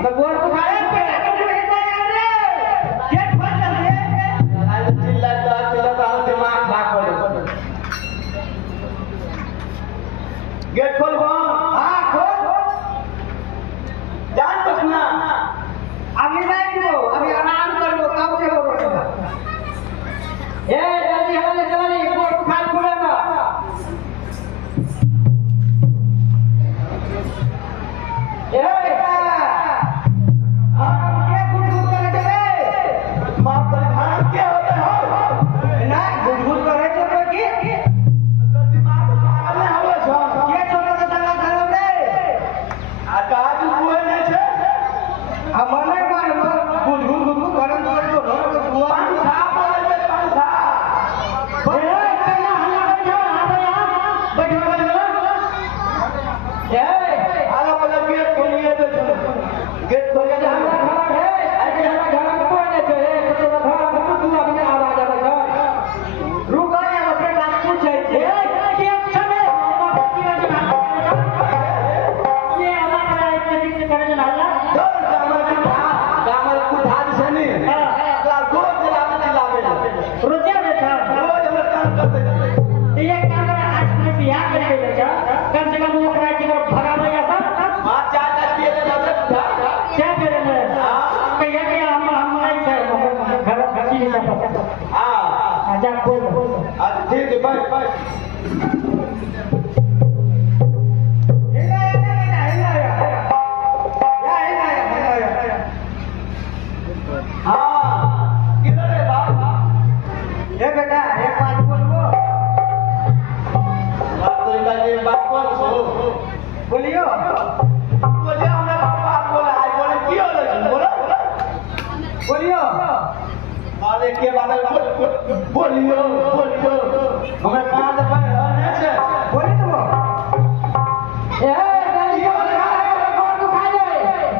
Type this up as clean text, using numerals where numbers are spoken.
अब बोल तो खाए पे गेट खोल दे आज चिल्ला तो दिमाग भाग हो गेट खोल हां खोल जान बचना अभी नहीं वो अभी आराम कर लो कब से हो रहा ए जल्दी हमारे चला नहीं बोर्ड खाल खुलेगा ए हम क्या गुड़ करे चले माफ कर हम क्या होते हो ना गुड़ करे चले की दिमाग पागल नहीं हो छो ये छोटा सा संगा धरम रे आकाश हुए नहीं छे हमने मार गुड़ गरम कर दो बुआ पंखा बोले पे पंखा ए कन्या हल्ला बैठो आ बैठो ए आला वाला गेट खोलिए तो गेट खोल के हमरा घर है ऐसे हमरा घर में कोई नहीं है तो घर में तू अपने आवाज आ रहा है रुक आ या अपने बात पूछ है ए के अच्छा में ये आवाज आ रहा है कि करे ना गामल कुधार से नहीं अगला रोज चिल्लावे रोजे बैठा रोज हम काम करते ये काम आज में बियाह करके बेचा कम से कम वो करा कि भगावे या सब मां चाचा दिए तो क्या करे मैं कहिए कि हम नहीं है घर खसी नहीं जाता हां आजा बोल आज ठीक है बाय बोलियो मुझे हमने पापा बोला आज बोले क्यों लगी बोलो बोलियो अरे के बात बोलियो